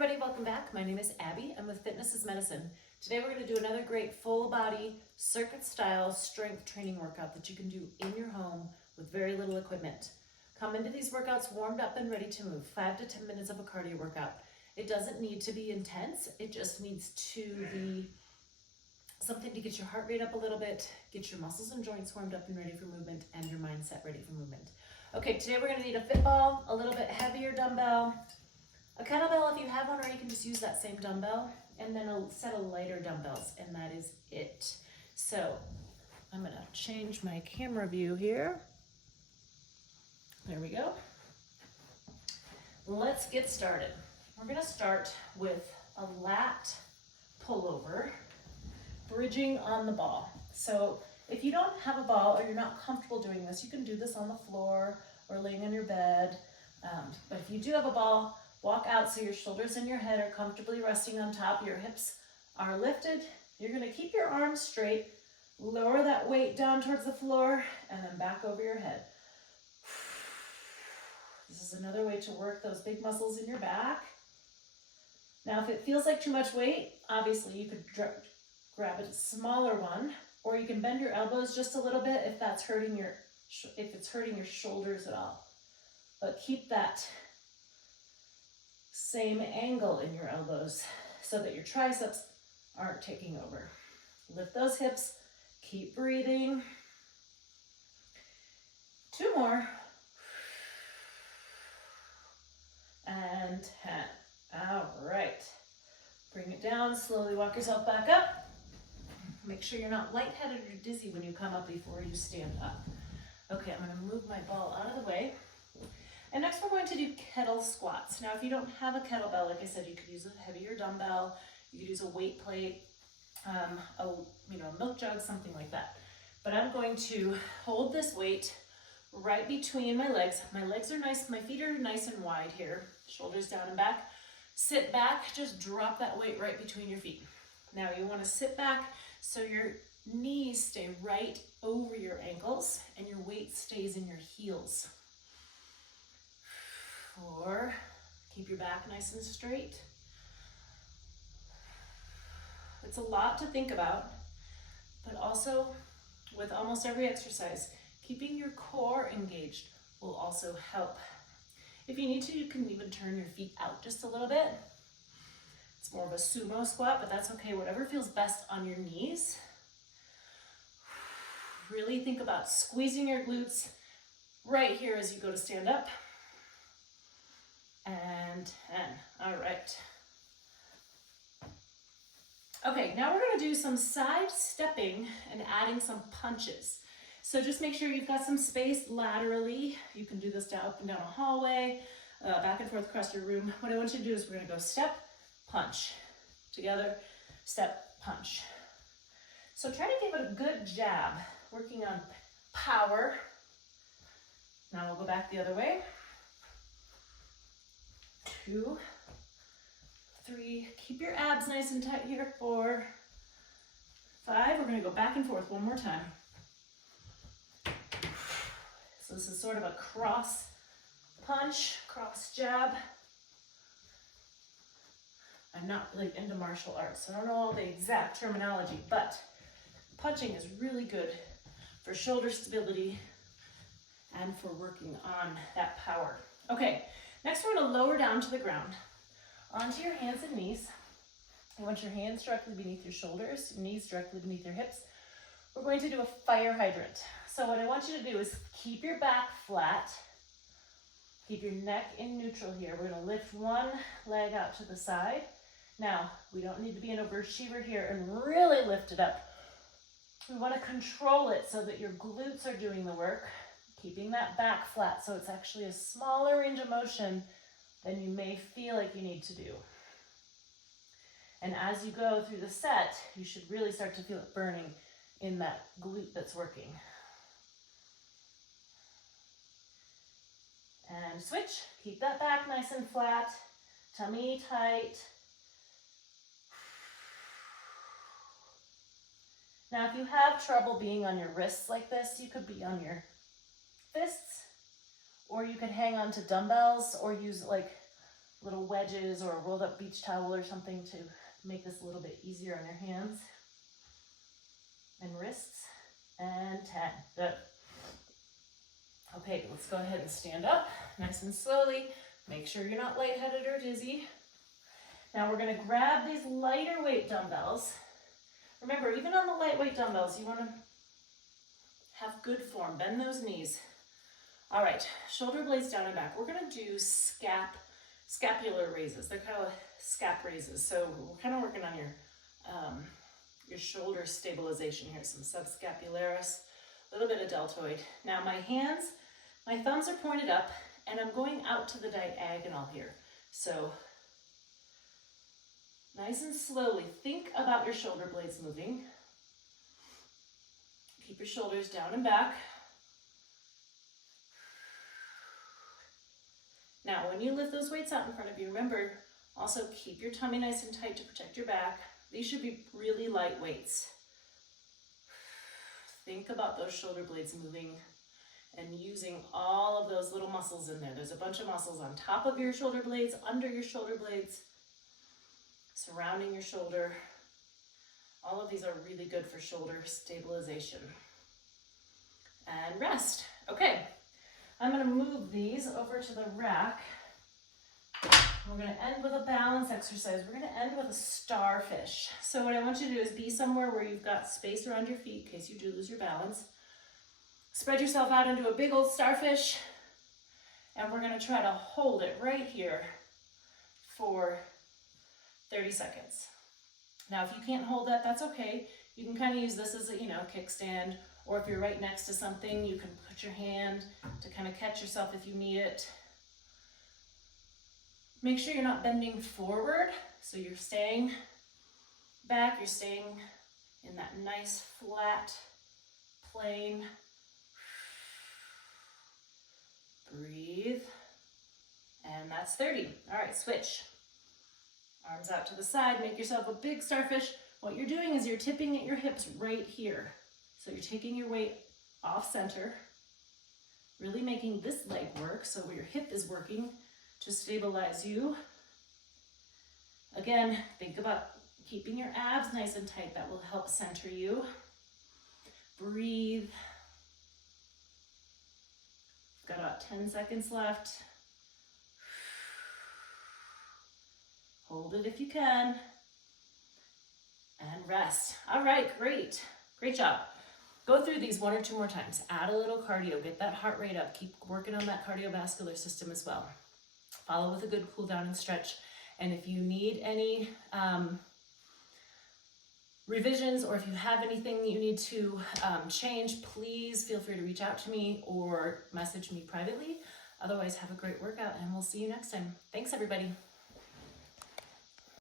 everybody, welcome back. My name is Abby. I'm with Fitness is Medicine. Today we're going to do another great full body circuit style strength training workout that you can do in your home with very little equipment. Come into these workouts warmed up and ready to move. 5 to 10 minutes of a cardio workout. It doesn't need to be intense. It just needs to be something to get your heart rate up a little bit, get your muscles and joints warmed up and ready for movement, and your mindset ready for movement. Okay, today we're going to need a fit ball, a little bit heavier dumbbell, a kettlebell if you have one, or you can just use that same dumbbell, and then a set of lighter dumbbells, and that is it. So I'm gonna change my camera view here. There we go. Let's get started. We're gonna start with a lat pullover, bridging on the ball. So if you don't have a ball or you're not comfortable doing this, you can do this on the floor or laying on your bed. But if you do have a ball, walk out so your shoulders and your head are comfortably resting on top. Your hips are lifted. You're going to keep your arms straight. Lower that weight down towards the floor and then back over your head. This is another way to work those big muscles in your back. Now, if it feels like too much weight, obviously you could grab a smaller one, or you can bend your elbows just a little bit if that's hurting your shoulders at all. But keep that same angle in your elbows so that your triceps aren't taking over. Lift those hips, keep breathing. 2 more. And 10. All right. Bring it down, slowly walk yourself back up. Make sure you're not lightheaded or dizzy when you come up before you stand up. Okay, I'm gonna move my ball out of the way. And next we're going to do kettle squats. Now if you don't have a kettlebell, like I said, you could use a heavier dumbbell, you could use a weight plate, a milk jug, something like that. But I'm going to hold this weight right between my legs. My legs are nice, my feet are nice and wide here, shoulders down and back. Sit back, just drop that weight right between your feet. Now you wanna sit back so your knees stay right over your ankles and your weight stays in your heels. 4, keep your back nice and straight. It's a lot to think about, but also with almost every exercise, keeping your core engaged will also help. If you need to, you can even turn your feet out just a little bit. It's more of a sumo squat, but that's okay, whatever feels best on your knees. Really think about squeezing your glutes right here as you go to stand up. And 10. All right. Okay, now we're going to do some side stepping and adding some punches. So just make sure you've got some space laterally. You can do this up and down a hallway, back and forth across your room. What I want you to do is we're going to go step, punch. Together, step, punch. So try to give it a good jab, working on power. Now we'll go back the other way. 2, 3, keep your abs nice and tight here. 4, 5, we're gonna go back and forth one more time. So this is sort of a cross punch, cross jab. I'm not really into martial arts, so I don't know all the exact terminology, but punching is really good for shoulder stability and for working on that power. Okay. Next, we're going to lower down to the ground, onto your hands and knees. I want your hands directly beneath your shoulders, knees directly beneath your hips. We're going to do a fire hydrant. So what I want you to do is keep your back flat, keep your neck in neutral here. We're going to lift one leg out to the side. Now, we don't need to be an overachiever here and really lift it up. We want to control it so that your glutes are doing the work. Keeping that back flat so it's actually a smaller range of motion than you may feel like you need to do. And as you go through the set, you should really start to feel it burning in that glute that's working. And switch, keep that back nice and flat, tummy tight. Now if you have trouble being on your wrists like this, you could be on your fists, or you could hang on to dumbbells or use like little wedges or a rolled up beach towel or something to make this a little bit easier on your hands and wrists. And 10. Good. Okay, let's go ahead and stand up nice and slowly. Make sure you're not lightheaded or dizzy. Now we're going to grab these lighter weight dumbbells. Remember, even on the lightweight dumbbells, you want to have good form. Bend those knees. All right, shoulder blades down and back. We're going to do scapular raises. They're kind of scap raises. So we're kind of working on your shoulder stabilization here. Some subscapularis, a little bit of deltoid. Now my thumbs are pointed up, and I'm going out to the diagonal here. So nice and slowly, think about your shoulder blades moving. Keep your shoulders down and back. Now, when you lift those weights out in front of you, remember, also keep your tummy nice and tight to protect your back. These should be really light weights. Think about those shoulder blades moving and using all of those little muscles in there. There's a bunch of muscles on top of your shoulder blades, under your shoulder blades, surrounding your shoulder. All of these are really good for shoulder stabilization. And rest. Okay, I'm going to move these over to the rack. We're going to end with a balance exercise. We're going to end with a starfish. So what I want you to do is be somewhere where you've got space around your feet in case you do lose your balance. Spread yourself out into a big old starfish, and we're going to try to hold it right here for 30 seconds. Now, if you can't hold that, that's okay. You can kind of use this as a, kickstand, or if you're right next to something, you can put your hand to kind of catch yourself if you need it. Make sure you're not bending forward, so you're staying back, you're staying in that nice flat plane. Breathe, and that's 30. All right, switch. Arms out to the side, make yourself a big starfish. What you're doing is you're tipping at your hips right here. So you're taking your weight off center, really making this leg work, so your hip is working to stabilize you. Again, think about keeping your abs nice and tight. That will help center you. Breathe. Got about 10 seconds left. Hold it if you can. And rest. All right, great. Great job. Go through these 1 or 2 more times. Add a little cardio. Get that heart rate up. Keep working on that cardiovascular system as well. Follow with a good cool down and stretch. And if you need any revisions, or if you have anything you need to change, please feel free to reach out to me or message me privately. Otherwise, have a great workout, and we'll see you next time. Thanks, everybody.